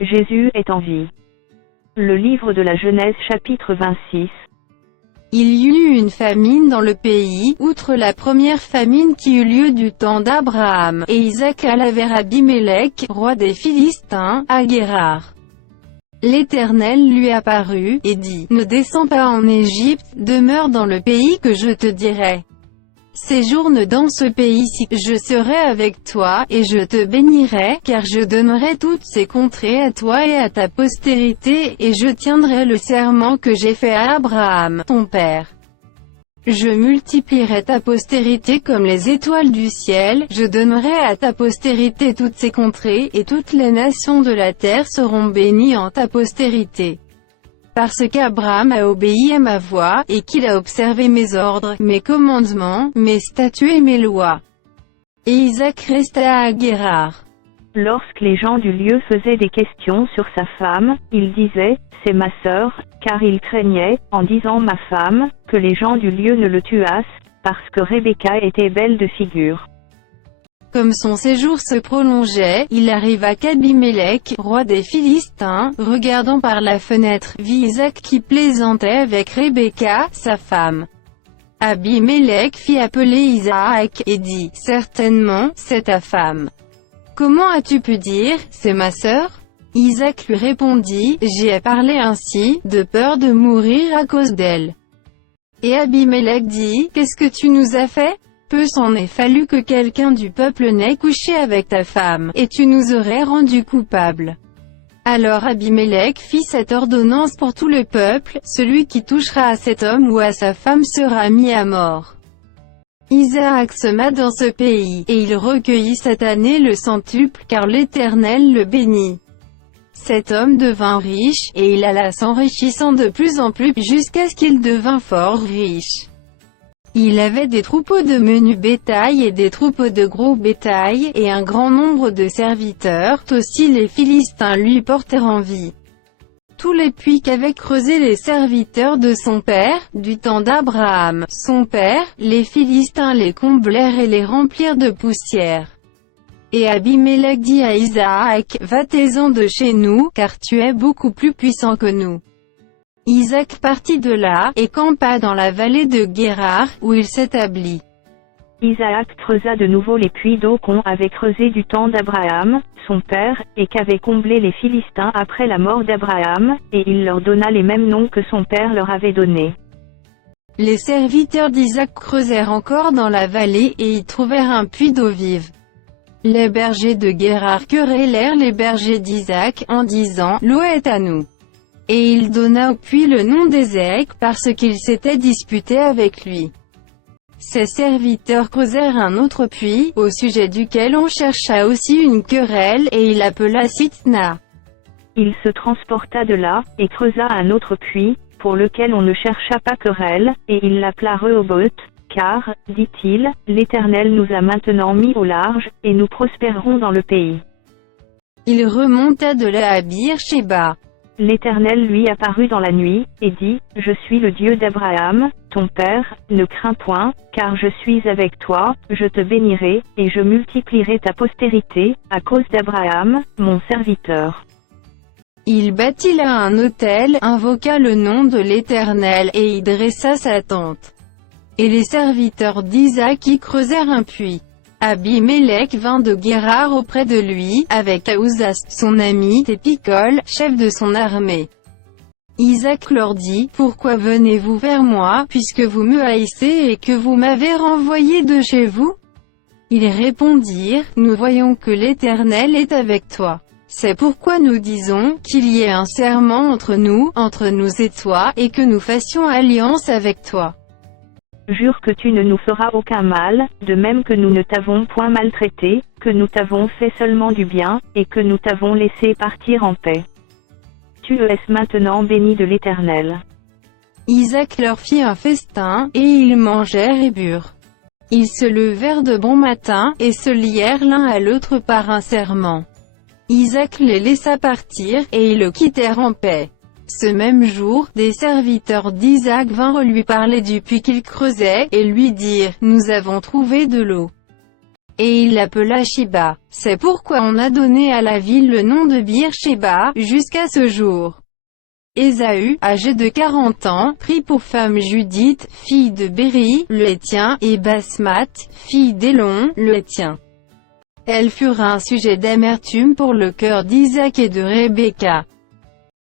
Jésus est en vie. Le livre de la Genèse chapitre 26. Il y eut une famine dans le pays, outre la première famine qui eut lieu du temps d'Abraham, et Isaac alla vers Abimélec, roi des Philistins, à Guérar. L'Éternel lui apparut, et dit, « Ne descends pas en Égypte, demeure dans le pays que je te dirai. Séjourne dans ce pays-ci, je serai avec toi, et je te bénirai, car je donnerai toutes ces contrées à toi et à ta postérité, et je tiendrai le serment que j'ai fait à Abraham, ton père. Je multiplierai ta postérité comme les étoiles du ciel, je donnerai à ta postérité toutes ces contrées, et toutes les nations de la terre seront bénies en ta postérité. Parce qu'Abraham a obéi à ma voix, et qu'il a observé mes ordres, mes commandements, mes statuts et mes lois. » Et Isaac resta à Guérar. Lorsque les gens du lieu faisaient des questions sur sa femme, il disait, « C'est ma sœur », car il craignait, en disant « ma femme », que les gens du lieu ne le tuassent, parce que Rebecca était belle de figure. Comme son séjour se prolongeait, il arriva qu'Abimélec, roi des Philistins, regardant par la fenêtre, vit Isaac qui plaisantait avec Rebecca, sa femme. Abimélec fit appeler Isaac, et dit, « Certainement, c'est ta femme. Comment as-tu pu dire, c'est ma sœur ?» Isaac lui répondit, « J'ai parlé ainsi, de peur de mourir à cause d'elle. » Et Abimélec dit, « Qu'est-ce que tu nous as fait ? Peu s'en est fallu que quelqu'un du peuple n'ait couché avec ta femme, et tu nous aurais rendus coupables. » Alors Abimélec fit cette ordonnance pour tout le peuple, celui qui touchera à cet homme ou à sa femme sera mis à mort. Isaac sema dans ce pays, et il recueillit cette année le centuple, car l'Éternel le bénit. Cet homme devint riche, et il alla s'enrichissant de plus en plus, jusqu'à ce qu'il devint fort riche. Il avait des troupeaux de menu bétail et des troupeaux de gros bétail, et un grand nombre de serviteurs, aussi les Philistins lui portèrent envie. Tous les puits qu'avaient creusés les serviteurs de son père, du temps d'Abraham, son père, les Philistins les comblèrent et les remplirent de poussière. Et Abimélec dit à Isaac, « Va-t'en de chez nous, car tu es beaucoup plus puissant que nous. » Isaac partit de là, et campa dans la vallée de Guérar, où il s'établit. Isaac creusa de nouveau les puits d'eau qu'on avait creusés du temps d'Abraham, son père, et qu'avaient comblés les Philistins après la mort d'Abraham, et il leur donna les mêmes noms que son père leur avait donnés. Les serviteurs d'Isaac creusèrent encore dans la vallée et y trouvèrent un puits d'eau vive. Les bergers de Guérar querellèrent les bergers d'Isaac, en disant, « L'eau est à nous. » Et il donna au puits le nom d'Ézek, parce qu'ils s'étaient disputés avec lui. Ses serviteurs creusèrent un autre puits, au sujet duquel on chercha aussi une querelle, et il l'appela Sitna. Il se transporta de là, et creusa un autre puits, pour lequel on ne chercha pas querelle, et il l'appela Rehoboth, car, dit-il, l'Éternel nous a maintenant mis au large, et nous prospérerons dans le pays. Il remonta de là à Bir-Shéba. L'Éternel lui apparut dans la nuit, et dit, « Je suis le Dieu d'Abraham, ton père, ne crains point, car je suis avec toi, je te bénirai, et je multiplierai ta postérité, à cause d'Abraham, mon serviteur. » Il bâtit là un autel, invoqua le nom de l'Éternel, et y dressa sa tente. Et les serviteurs d'Isaac y creusèrent un puits. Abimélec vint de Guérar auprès de lui, avec Ahuzas, son ami, et Picol, chef de son armée. Isaac leur dit, « Pourquoi venez-vous vers moi, puisque vous me haïssez et que vous m'avez renvoyé de chez vous ?» Ils répondirent, « Nous voyons que l'Éternel est avec toi. C'est pourquoi nous disons, qu'il y ait un serment entre nous et toi, et que nous fassions alliance avec toi. Jure que tu ne nous feras aucun mal, de même que nous ne t'avons point maltraité, que nous t'avons fait seulement du bien, et que nous t'avons laissé partir en paix. Tu es maintenant béni de l'Éternel. » Isaac leur fit un festin, et ils mangèrent et burent. Ils se levèrent de bon matin, et se lièrent l'un à l'autre par un serment. Isaac les laissa partir, et ils le quittèrent en paix. Ce même jour, des serviteurs d'Isaac vinrent lui parler du puits qu'il creusait, et lui dirent, « Nous avons trouvé de l'eau. » et il l'appela Sheba. C'est pourquoi on a donné à la ville le nom de Beer-Sheba, jusqu'à ce jour. Ésaü, âgé de 40 ans, prit pour femme Judith, fille de Béri, le Héthien, et Basmath, fille d'Élon, le Héthien. Elles furent un sujet d'amertume pour le cœur d'Isaac et de Rebecca.